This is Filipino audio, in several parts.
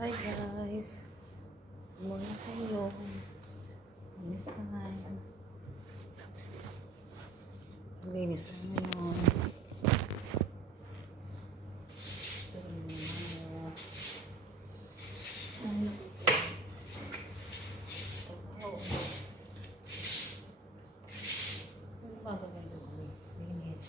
Hi guys, good morning sa inyo. Linis tayo. Linis tayo ngayon. Ano ba ba kayo? Linis.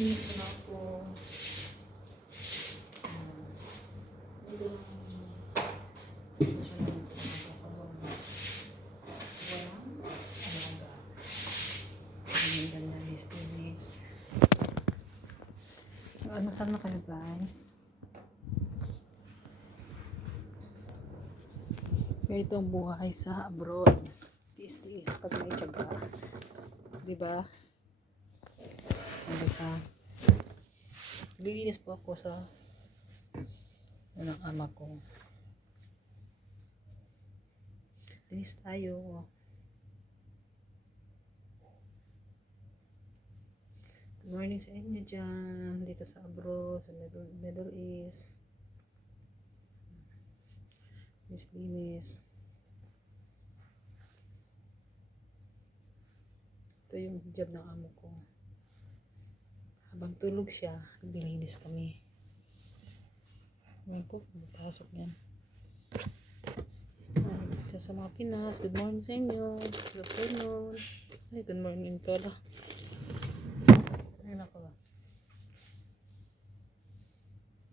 Dito na ako. Dito na ako. Ano, saan na kayo guys? Ganito ang buhay sa abroad. Tiis-tiis pag may tiyaga. Diba? Ano sa lilinis po ako sa ng ama ko. Linis tayo. Good morning sa inyo dyan. Dito sa abroad, sa Middle East. Linis. Ito yung hijab ng amo ko. Habang tulog siya, naglilinis kami. Ngayon po, pasok yan. Diyan sa mga Pinas, good morning sa inyo. Good afternoon. Ay, good morning pala. Ayun ako lang.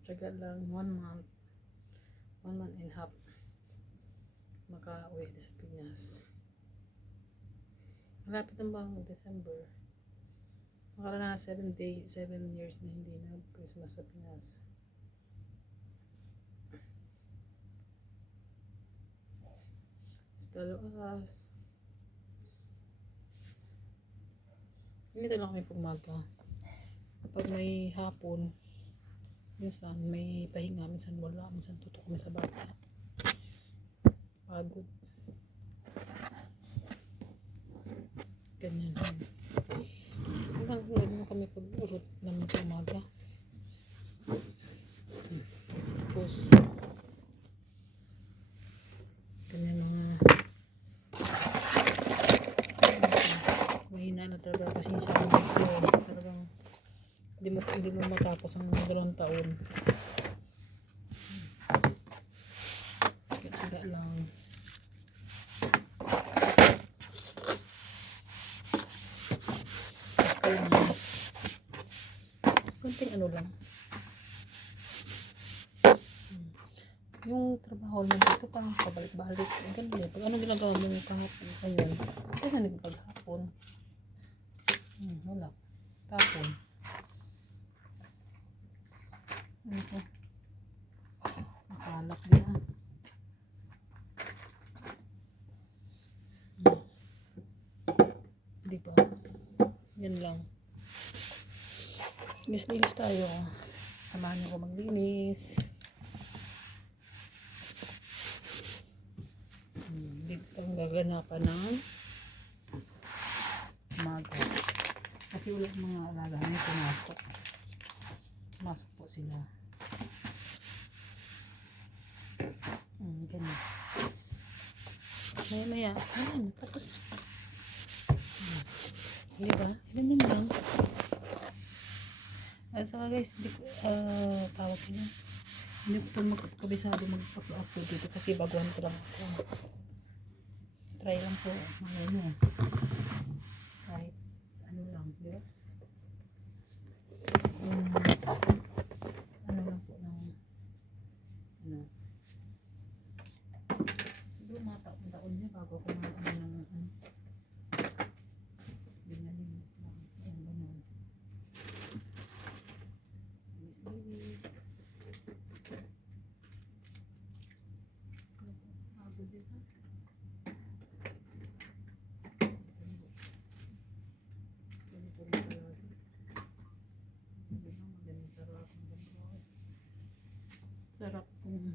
Tagal lang, 1 month. 1 month and a half. Maka-uwi sa Pinas. Malapit ang bang December. Makaroon na 7 years na hindi na Christmas sa Pinas. Taluas. Ganito lang kami pumaga. Kapag may hapon, minsan may pahinga, minsan wala, minsan tutok kami sa bata. Pagod. Ganyan. Hanggang ulit mo kami pag-urot ng pumaga. Tapos, ganyan mga mahina na talaga kasi siya talagang hindi mo matapos ang 2 taon. Kaya lang. Kalmas. Kunting ano lang. Yung trabaho mo dito parang pabalik-balik. Ganun eh. Pag ano ginagawa mo kahapon ngayon, kaya na nagpaghapon. Wala. Tapon. Ano ko? Nakalak din ha. Diba? Yan lang. Linis tayo. Samahan niyo ko maglinis. Dito ang gaganapan ng umaga. Kasi ulit mga alaga niya pumasok. Pumasok po sila. Ganyan. Maya. Ayan, tapos. Diba? Ganyan lang. At saka guys, tawag ko yun. Hindi ko pa magkabisado mag-upload dito kasi baguhan ko lang ako. Try lang po. Ano. Kahit ano lang. Diba? Ano lang po ng ano. Siguro mga taon niya bago ko mga ano ng ano. Binalinis lang. Ayan, ganun. Linis. Bago din ha. Ganito rin pala. Magandang sarap. Sarap kung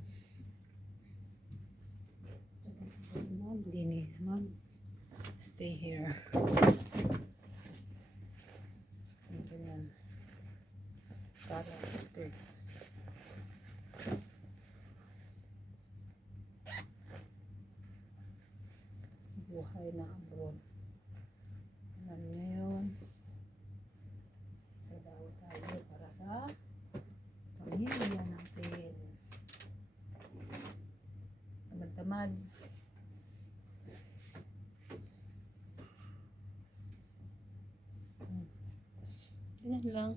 Linis mag stay here. Ganyan. Para skirt. Buhay na abroad. Alam niyo yun. Trabaho tayo para sa pamilya natin. Tamad-tamad. Ganyan lang.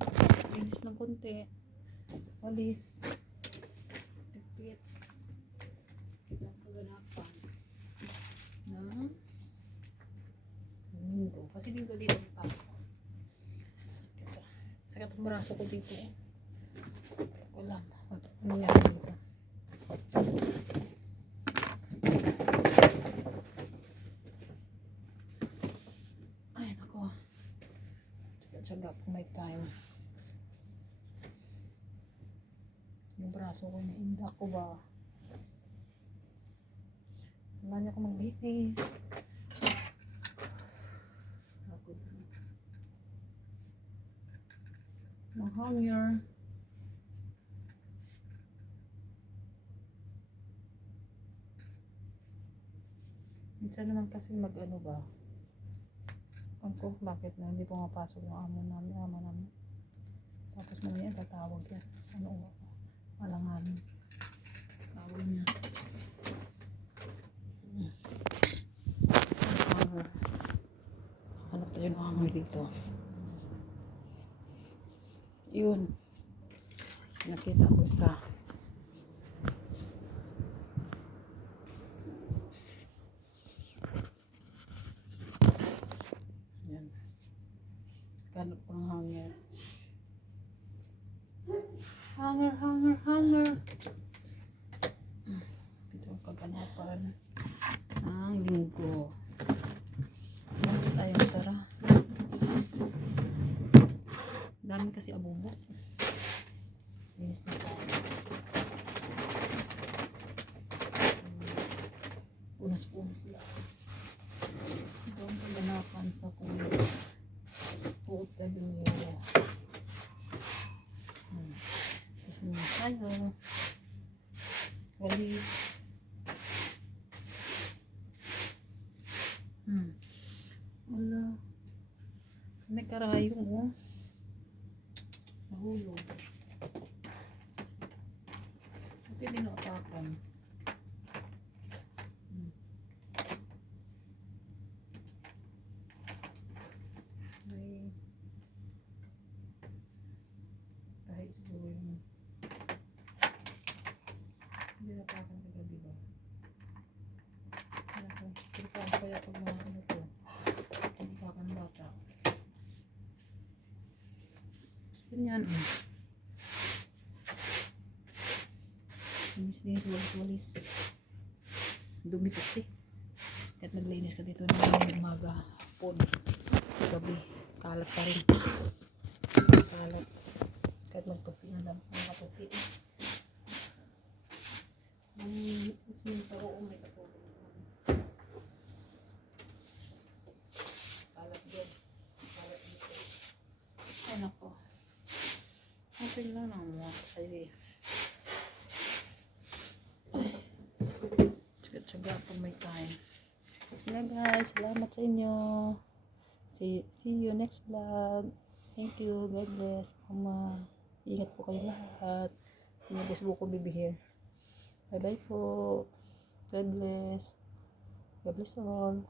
Linis ng konti. Walis. Pipit. Ang kaganapan. Na linggo. Kasi linggo dito may pasok. Sakit ang braso ko dito. Wala. Ano yan dito? Ay, nako. Tsaga po may time. Yung braso ko, nainda ko ba? Wala niya ako maglinis. No hanger. Minsan naman kasi mag-ano ba? Ko, bakit na hindi pumapasok yung ama namin. Tapos mamaya tatawag yan. Ano, alanganin. Tawag niya. Hanger. Hanap tayo ng hanger dito. Yun. Nakita ko sa yan. Kanap pang hanger. Hanger. Ito ang kaganapan ng linggo. Bakit ayaw sara? Dami kasi abubo. Linis na tayo. Punas-punas lang. Ito ang kaganapan sa OFW. Tapos naman tayo. Walis. Wala. May karayong, oh. Nahulog. Buti din naatakan. May kahit siguro yung hindi natakan kagabi ba? Kaya kaya pag mga ano to, natakan bata. Ganyan. Linis, walis. Dumi kasi. Kahit naglinis ka dito ng umaga, hapon, gabi, kalat pa rin. Kalat. Kahit magtupi na lang, makatupi. Sinintaro ko may katupi. Kalat din. Kalat dito. Ay nako. Okay lang ang mga sa'yo. Tsaga pag may time. Sila guys, salamat sa inyo. See you next vlog. Thank you. God bless. Mama. Ingat po kayo lahat. May Facebook ko baby here. Bye bye po. God bless. God bless all.